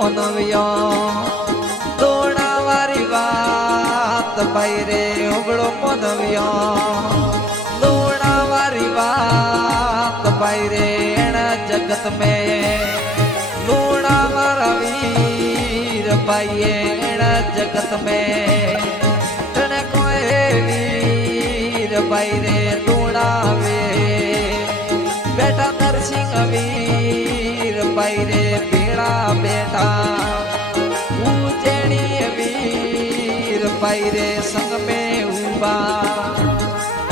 મોનવ્યો દોણા વારી વાત ભાઈ રે ઉગડો મોનવ્યો દોણા વારી વાત ભાઈ રે એના જગત મેં દોણા મારા વીર ભાઈ એના જગત મેં તને કોઈ વીર ભાઈ રે દોડાવે બેટા નરસિંહ વીર ભાઈ રે ભેળા બેટા ઉજેણી વીર ભાઈ રે સંગ મેં ઉભા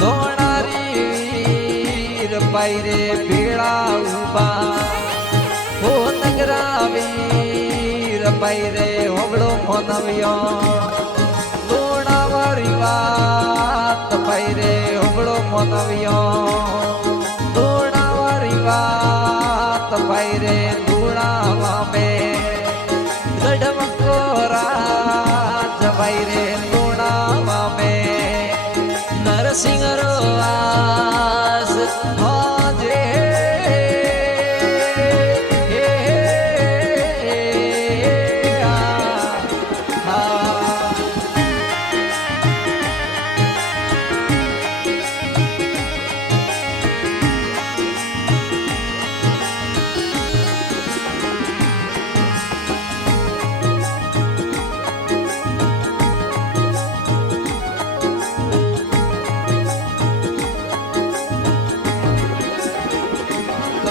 ધોણારી વીર ભાઈ રે ભેળા ઉભા હો નગરા વીર ભાઈ રે હોબળો મોનવ્યો દોણાવાળી વાત ભાઈ રે હોબળો મોનવ્યો વાત ભાઈ રે ધૂળાવા મેં ગઢમકો રાજ ભાઈ રે ધૂળાવા મેં નરસિંહ રો આસ હોજે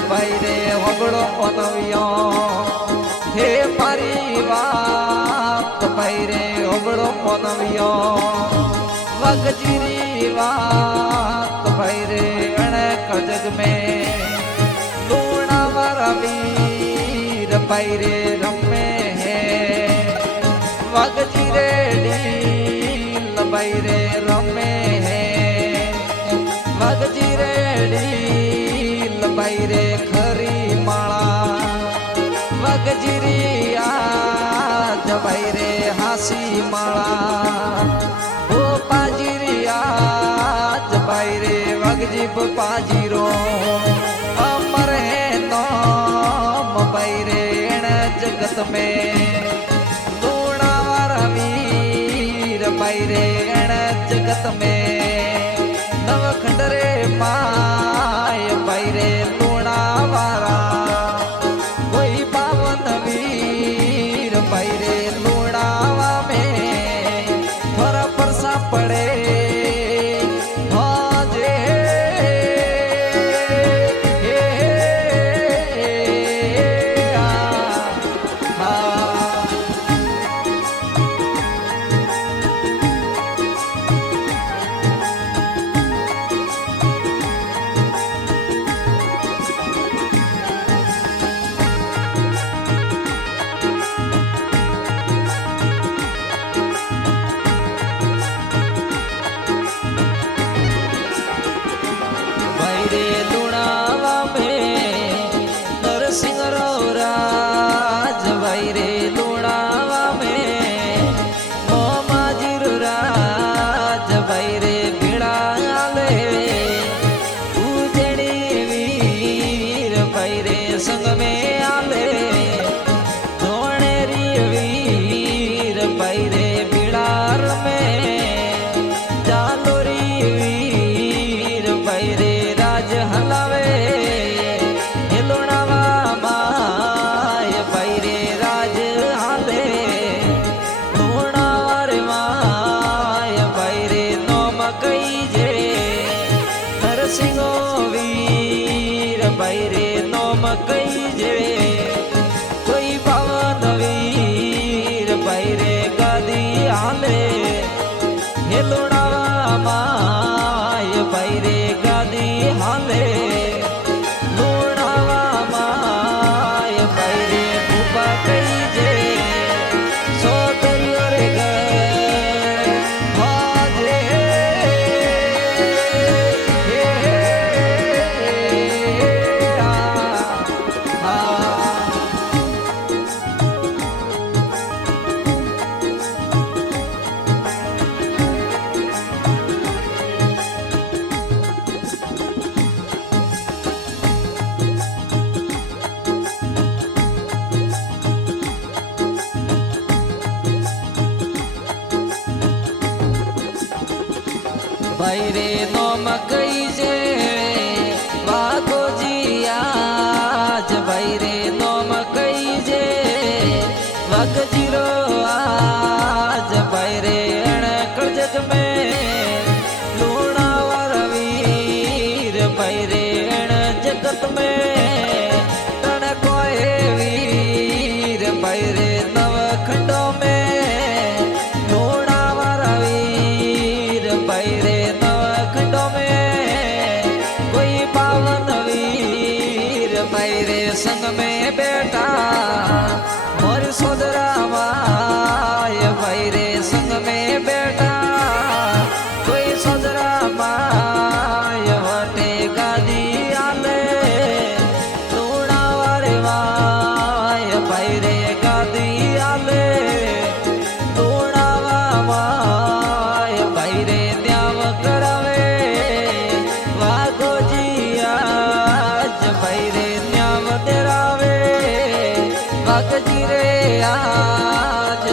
ભાઈ રે હોગળો મોનવ્યો હે મારી વાત ભાઈ રે હોગળો મોનવ્યો વગજીરી વાત ભાઈ રે અણક જગ મેં દોણા મારા વીર ભાઈ રે રમે હે વગજી રે ડીલ ભાઈ રે રમે હે વગજી રે ડીલ ભાઈ રે ખરી માળા વગજીરી આજ ભાઈ રે હાસી માળા ઓ પાજીરી આજ ભાઈ રે વગજીબ પાજીરો અમર હે નોમ ભાઈ રે એણ જગત મેં દોણા વાળા વીર ભાઈ રે એણ જગત મેં નવખંડ રે માય ભાઈ રે દોણા વાળા કોઈ પાવન વીર ભાઈ રે દોડાવા મેં ફર પરસા પડે હોજે નરસિંહ રો રાજ ભાઈ રે દોડાવા મેં મોમાજીર રાજ ભાઈ રે ભેળા લે ઉજેણી વીર ભાઈ રે સંગ મેં આલે ધોણેરી વીર ભાઈ રે ભેળા રમે ચાલોરી વીર ભાઈ રે રાજ હલાવે નરસિંહો વીર ભાઈ રે નોમ કઈ જે કોઈ પાવન વીર ભાઈ રે ગાદી હાલે હે લોણાવા માય ભાઈ રે ગાદી હાલે લોણાવા માય ભાઈ રે ભૂપા કઈ જે સોતરીઓ રે ભાઈ રે નોમ કઈ છે વાઘોજી આજ ભાઈ રે નોમ કઈ છે વાઘજીરો આજ ભાઈ રે એણે કળજગ મેં લુણાવર વીર ભાઈ રે એણે જગત મેં તણ કોઈ વીર ભાઈ રે નવખંડો મેં લુણાવર વીર ભાઈ રે નવખંડો મેં કોઈ પાવન વીર ભાઈ રે સંગ में बैठा मोर सोदरा माय भाई रे संग में बैठा कोई सोदरा माय वटे गादी आले लूणावारे माय भाई रे गादी आले लूणावा माय भाई रे न्याव करावे वाघोजी आज भाई रे न्याव तेरावे वाघजी रे आज